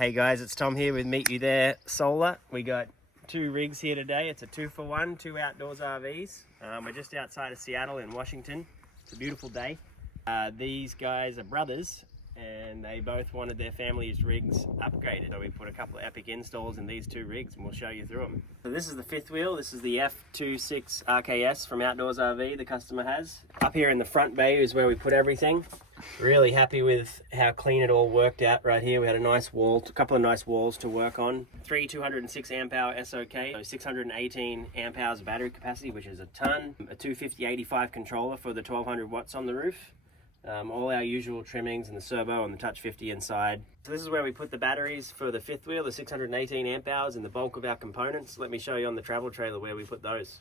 Hey guys, it's Tom here with Meet You There Solar. We got two rigs here today. It's a 2-for-1, two outdoors RVs. We're just outside of Seattle in Washington. It's a beautiful day. These guys are brothers and they both wanted their family's rigs upgraded. So we put a couple of epic installs in these two rigs and we'll show you through them. So this is the fifth wheel. This is the F26 RKS from Outdoors RV the customer has. Up here in the front bay is where we put everything. Really happy with how clean it all worked out right here. We had a nice wall, a couple of nice walls to work on. Three 206 amp hour SOK, so 618 amp hours of battery capacity, which is a ton. A 250/85 controller for the 1200 watts on the roof. All our usual trimmings and the servo and the Touch 50 inside. So this is where we put the batteries for the fifth wheel, the 618 amp hours and the bulk of our components. Let me show you on the travel trailer where we put those.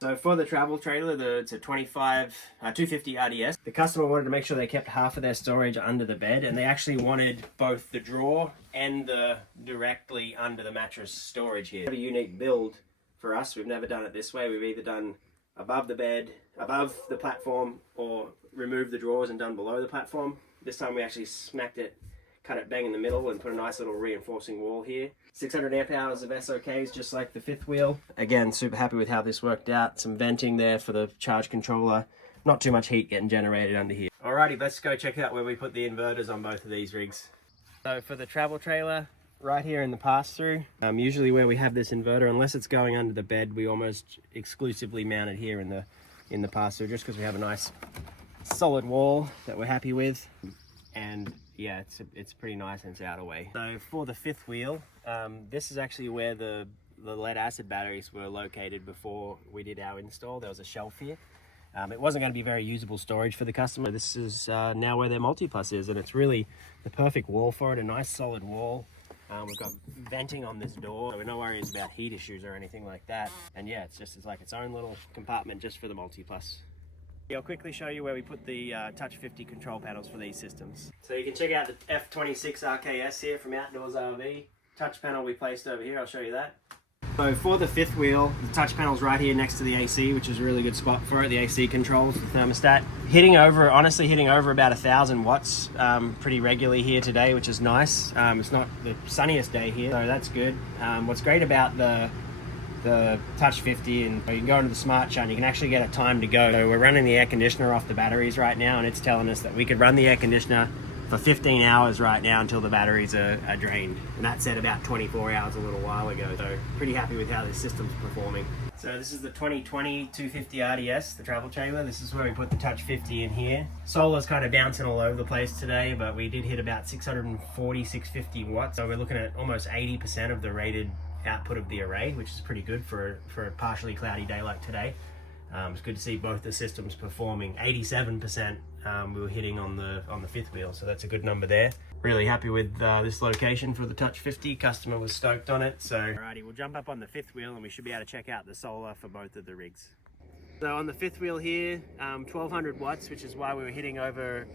So for the travel trailer, it's a 250 RDS. The customer wanted to make sure they kept half of their storage under the bed, and they actually wanted both the drawer and the directly under the mattress storage here. A unique build for us. We've never done it this way. We've either done above the bed, above the platform, or removed the drawers and done below the platform. This time we actually smacked it, cut it bang in the middle and put a nice little reinforcing wall here. 600 amp hours of SOKs, just like the fifth wheel. Again, super happy with how this worked out. Some venting there for the charge controller. Not too much heat getting generated under here. Alrighty, let's go check out where we put the inverters on both of these rigs. So for the travel trailer, right here in the pass-through, usually where we have this inverter, unless it's going under the bed, we almost exclusively mount it here in the pass-through, just because we have a nice solid wall that we're happy with. And yeah, it's pretty nice and it's out of the way. So for the fifth wheel, this is actually where the lead acid batteries were located before we did our install. There was a shelf here. It wasn't going to be very usable storage for the customer. This is now where their Multiplus is, and it's really the perfect wall for it, a nice solid wall. We've got venting on this door, so we're no worries about heat issues or anything like that. And yeah, it's like its own little compartment just for the Multiplus. I'll quickly show you where we put the Touch 50 control panels for these systems. So you can check out the F26 RKS here from Outdoors RV. Touch panel we placed over here, I'll show you that. So for the fifth wheel, the touch panel's right here next to the AC, which is a really good spot for it. The AC controls the thermostat. Honestly hitting over about 1,000 watts pretty regularly here today, which is nice. It's not the sunniest day here, so that's good. What's great about the Touch 50, and you can go into the Smart Shut and you can actually get a time to go. So we're running the air conditioner off the batteries right now, and it's telling us that we could run the air conditioner for 15 hours right now until the batteries are drained. And that said about 24 hours a little while ago. So pretty happy with how this system's performing. So this is the 2020 250 RDS, the travel trailer. This is where we put the Touch 50 in here. Solar's kind of bouncing all over the place today, but we did hit about 640, 650 watts. So we're looking at almost 80% of the rated output of the array, which is pretty good for a partially cloudy day like today. It's good to see both the systems performing. 87% we were hitting on the fifth wheel, so that's a good number there. Really happy with this location for the Touch 50. Customer was stoked on it. So alrighty, we'll jump up on the fifth wheel and we should be able to check out the solar for both of the rigs. So on the fifth wheel here, 1200 watts, which is why we were hitting over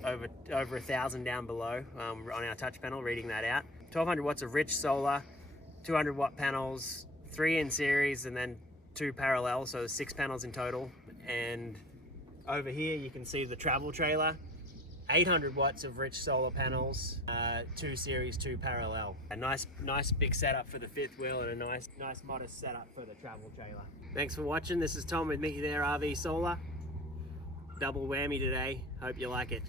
1,000 down below on our touch panel, reading that out. 1200 watts of rich solar, 200 watt panels, 3 in series and then 2 parallel, so 6 panels in total. And over here you can see the travel trailer, 800 watts of rich solar panels, 2 series, 2 parallel. A nice big setup for the fifth wheel and a nice modest setup for the travel trailer. Thanks for watching. This is Tom with Meet You There RV Solar. Double whammy today. Hope you like it.